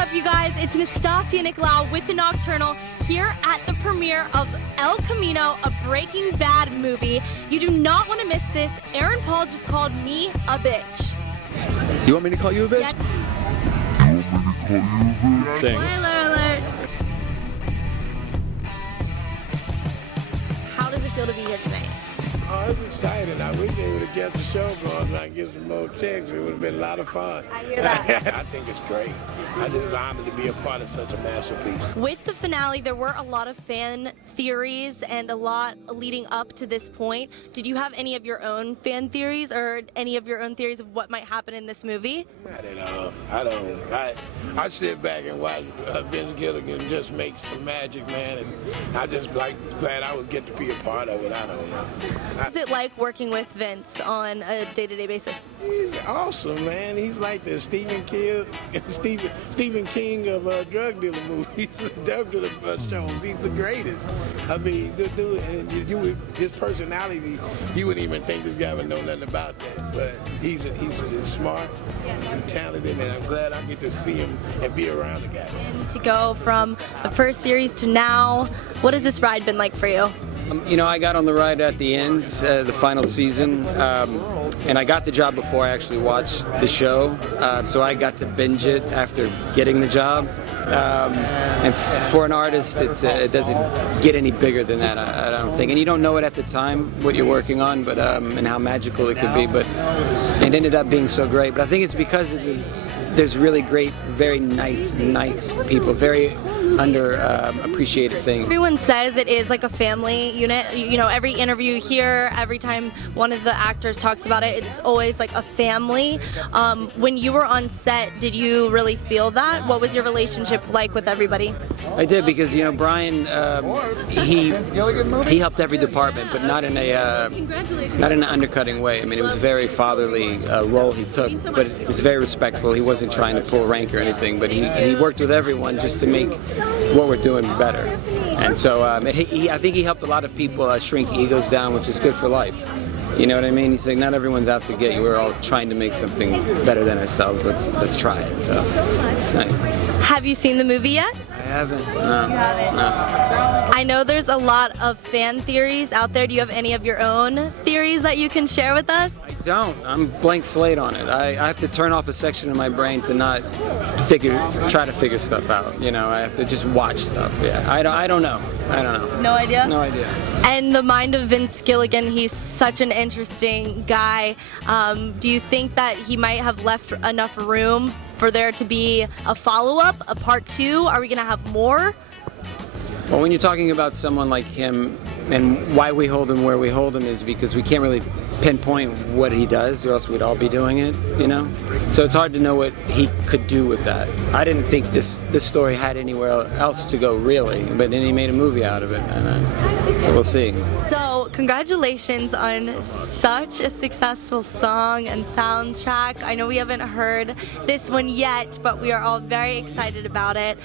up, you guys? It's Nastasia Nicolau with The Nocturnal here at the premiere of El Camino, a Breaking Bad movie. You do not want to miss this. Aaron Paul just called me a bitch. You want me to call you a bitch? Yeah. Thanks. Spoiler alert. How does it feel to be here tonight? Oh, it's exciting. I wish they would have kept the show going so I can get some more checks. It would have been a lot of fun. I hear that. I think it's great. I'm just honored to be a part of such a masterpiece. With the finale, there were a lot of fan theories and a lot leading up to this point. Did you have any of your own fan theories or any of your own theories of what might happen in this movie? Not at all. I don't. I sit back and watch Vince Gilligan just make some magic, man, and I just glad I was get to be a part of it. I don't know. What's it like working with Vince on a day-to-day basis? He's awesome, man. He's like the Stephen King of drug dealer movies, drug dealer shows. He's the greatest. I mean, this dude, and his personality, you wouldn't even think this guy would know nothing about that. But he's smart and talented, and I'm glad I get to see him and be around the guy. And to go from the first series to now, what has this ride been like for you? You know, I got on the ride at the end, the final season, and I got the job before I actually watched the show, so I got to binge it after getting the job. And for an artist, it doesn't get any bigger than that, I don't think. And you don't know it at the time, what you're working on, but and how magical it could be, but it ended up being so great. But I think it's because there's really great, very nice people, very underappreciated things. Everyone says it is like a family unit. You know, every interview here, every time one of the actors talks about it, it's always like a family. When you were on set, did you really feel that? What was your relationship like with everybody? I did, because you know Brian, he helped every department, but not in an undercutting way. I mean, it was a very fatherly role he took, but it was very respectful. He wasn't trying to pull rank or anything, but he worked with everyone just to make what we're doing better. And so I think he helped a lot of people shrink egos down, which is good for life. You know what I mean? He's saying not everyone's out to get you. We're all trying to make something better than ourselves. Let's try it. So it's nice. Have you seen the movie yet? I haven't. No. You haven't? No. I know there's a lot of fan theories out there. Do you have any of your own theories that you can share with us? I don't. I'm blank slate on it. I have to turn off a section of my brain to not try to figure stuff out. You know, I have to just watch stuff. Yeah. I don't know. No idea? No idea. And the mind of Vince Gilligan, he's such an interesting guy. Do you think that he might have left enough room for there to be a follow-up, a part 2? Are we going to have more? Well, when you're talking about someone like him, and why we hold him where we hold him is because we can't really pinpoint what he does, or else we'd all be doing it, you know? So it's hard to know what he could do with that. I didn't think this story had anywhere else to go, really, but then he made a movie out of it, and so we'll see. So, congratulations on such a successful song and soundtrack. I know we haven't heard this one yet, but we are all very excited about it.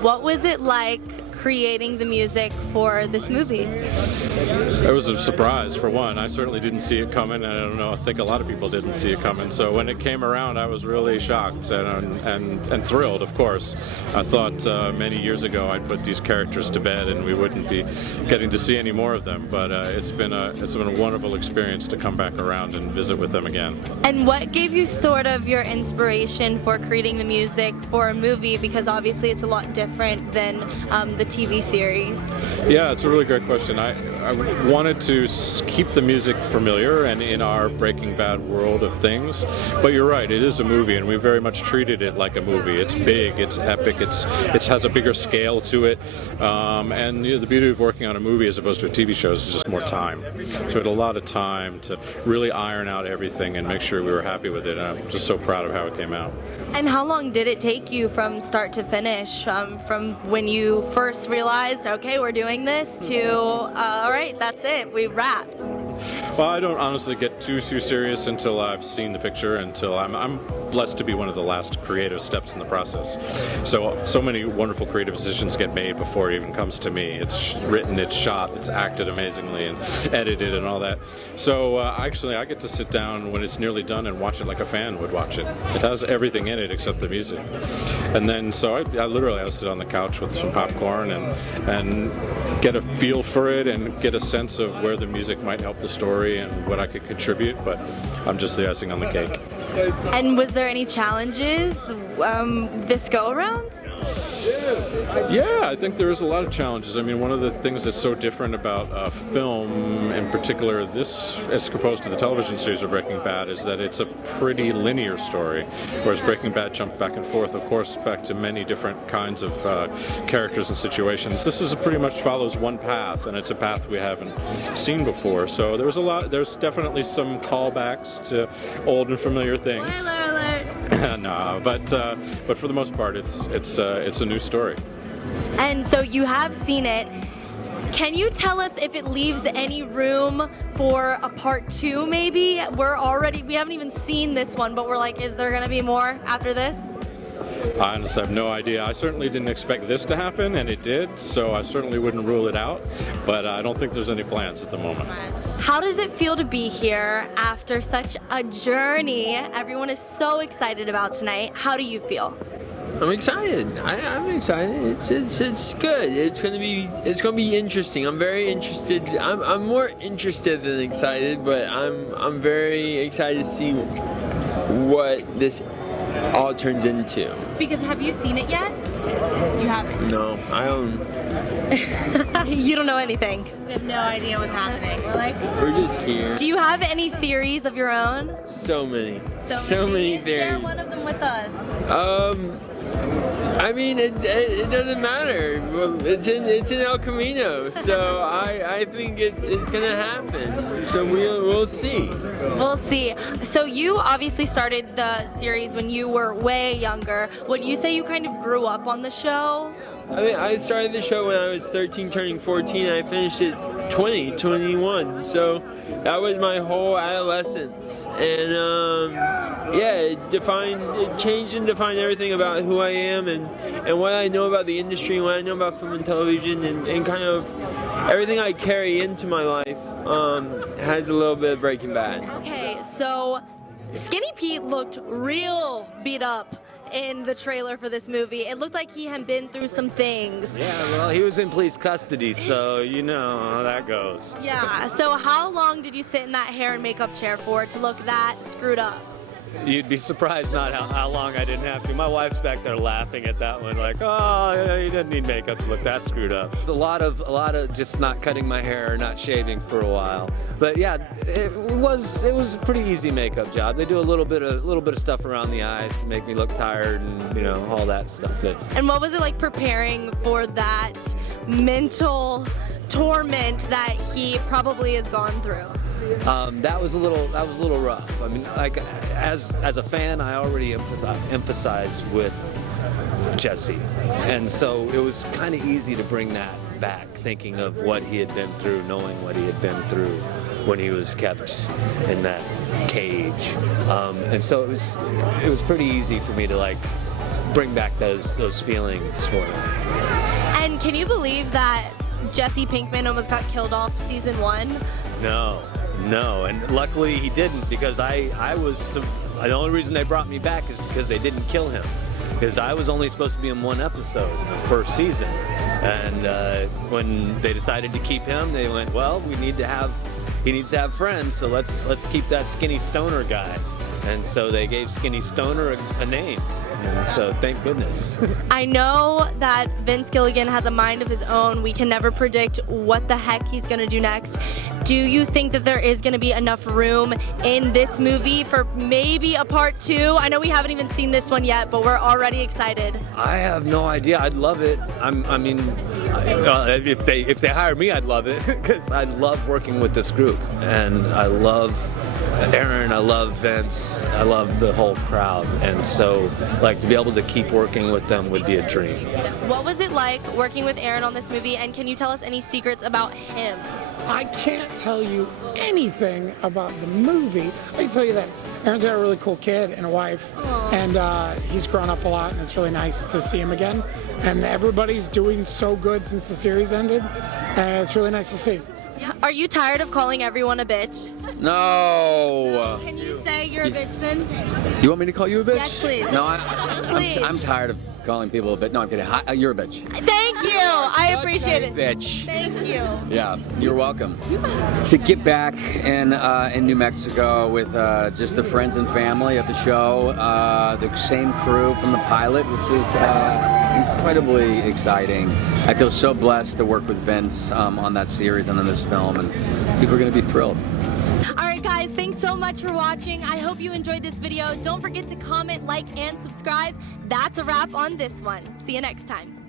What was it like creating the music for this movie? It was a surprise, for one. I certainly didn't see it coming, and I don't know, I think a lot of people didn't see it coming. So when it came around, I was really shocked and thrilled, of course. I thought many years ago I'd put these characters to bed and we wouldn't be getting to see any more of them. But it's been a wonderful experience to come back around and visit with them again. And what gave you sort of your inspiration for creating the music for a movie? Because obviously it's a lot different than the TV series. Yeah, it's a really great question. I wanted to keep the music familiar and in our Breaking Bad world of things, but you're right, it is a movie, and we very much treated it like a movie. It's big, it's epic, it has a bigger scale to it, and you know, the beauty of working on a movie as opposed to a TV show is just more time. So we had a lot of time to really iron out everything and make sure we were happy with it, and I'm just so proud of how it came out. And how long did it take you from start to finish, from when you first realized, okay, we're doing this, to all right, that's it, we wrapped? Well, I don't honestly get too serious until I've seen the picture, until I'm blessed to be one of the last creative steps in the process. So many wonderful creative decisions get made before it even comes to me. It's written, it's shot, it's acted amazingly, and edited and all that. So actually, I get to sit down when it's nearly done and watch it like a fan would watch it. It has everything in it except the music. And then, so I'll sit on the couch with some popcorn and get a feel for it and get a sense of where the music might help the story and what I could contribute, but I'm just the icing on the cake. And was there any challenges this go around? Yeah, I think there is a lot of challenges. I mean, one of the things that's so different about film, in particular this, as opposed to the television series of Breaking Bad, is that it's a pretty linear story, whereas Breaking Bad jumped back and forth, of course, back to many different kinds of characters and situations. This is pretty much follows one path, and it's a path we haven't seen before. So there's definitely some callbacks to old and familiar things. Spoiler alert! No, but for the most part, it's a new story. And so you have seen it. Can you tell us if it leaves any room for a part 2 maybe? We haven't even seen this one, but we're like, is there gonna be more after this? I honestly have no idea. I certainly didn't expect this to happen, and it did, so I certainly wouldn't rule it out, but I don't think there's any plans at the moment. How does it feel to be here after such a journey everyone is so excited about tonight? How do you feel? I'm excited. I'm excited. It's good. It's gonna be interesting. I'm very interested. I'm more interested than excited, but I'm very excited to see what this all turns into. Because have you seen it yet? You haven't. No, I don't. You don't know anything. We have no idea what's happening. We're just here. Do you have any theories of your own? So many theories. Share one of them with us. I mean, it doesn't matter. It's in El Camino, so I think it's gonna happen. So we'll see. We'll see. So you obviously started the series when you were way younger. Would you say you kind of grew up on the show? I mean, I started the show when I was 13, turning 14, and I finished it 21. So that was my whole adolescence, and it changed and defined everything about who I am and what I know about the industry and what I know about film and television, and kind of everything I carry into my life has a little bit of Breaking Bad. Okay, so Skinny Pete looked real beat up in the trailer for this movie. It looked like he had been through some things. Yeah, well, he was in police custody, so you know how that goes. Yeah, so how long did you sit in that hair and makeup chair for it to look that screwed up? You'd be surprised not how long I didn't have to. My wife's back there laughing at that one, like, oh, you didn't need makeup to look that screwed up. A lot of just not cutting my hair, not shaving for a while. But yeah, it was a pretty easy makeup job. They do a little bit of stuff around the eyes to make me look tired and all that stuff. And what was it like preparing for that mental torment that he probably has gone through? That was a little rough. I mean, like as a fan, I already empathize with Jesse, and so it was kind of easy to bring that back, thinking of what he had been through, knowing what he had been through when he was kept in that cage, and so it was pretty easy for me to like bring back those feelings for him. And can you believe that Jesse Pinkman almost got killed off season 1? No, and luckily he didn't, because the only reason they brought me back is because they didn't kill him, because I was only supposed to be in one episode per season, and when they decided to keep him, they went, well, he needs to have friends, so let's keep that skinny stoner guy, and so they gave Skinny Stoner a name. So thank goodness. I know that Vince Gilligan has a mind of his own. We can never predict what the heck he's going to do next. Do you think that there is going to be enough room in this movie for maybe a part 2? I know we haven't even seen this one yet, but we're already excited. I have no idea. I'd love it. If they hire me, I'd love it, because I love working with this group, and I love Aaron, I love Vince, I love the whole crowd, and so like to be able to keep working with them would be a dream. What was it like working with Aaron on this movie, and can you tell us any secrets about him? I can't tell you anything about the movie. I can tell you that Aaron's got a really cool kid and a wife, and he's grown up a lot, and it's really nice to see him again. And everybody's doing so good since the series ended, and it's really nice to see. Are you tired of calling everyone a bitch? No. Can you say you're a bitch then? You want me to call you a bitch? Yes, please. No, Please. I'm tired of calling people a bitch. No, I'm kidding. Hi, you're a bitch. Thank you. I appreciate it. Bitch. Thank you. Yeah, you're welcome. To get back in New Mexico with just the friends and family of the show, the same crew from the pilot, which is incredibly exciting. I feel so blessed to work with Vince on that series and on this film, and people are going to be thrilled. All right, guys, thanks so much for watching. I hope you enjoyed this video. Don't forget to comment, like, and subscribe. That's a wrap on this one. See you next time.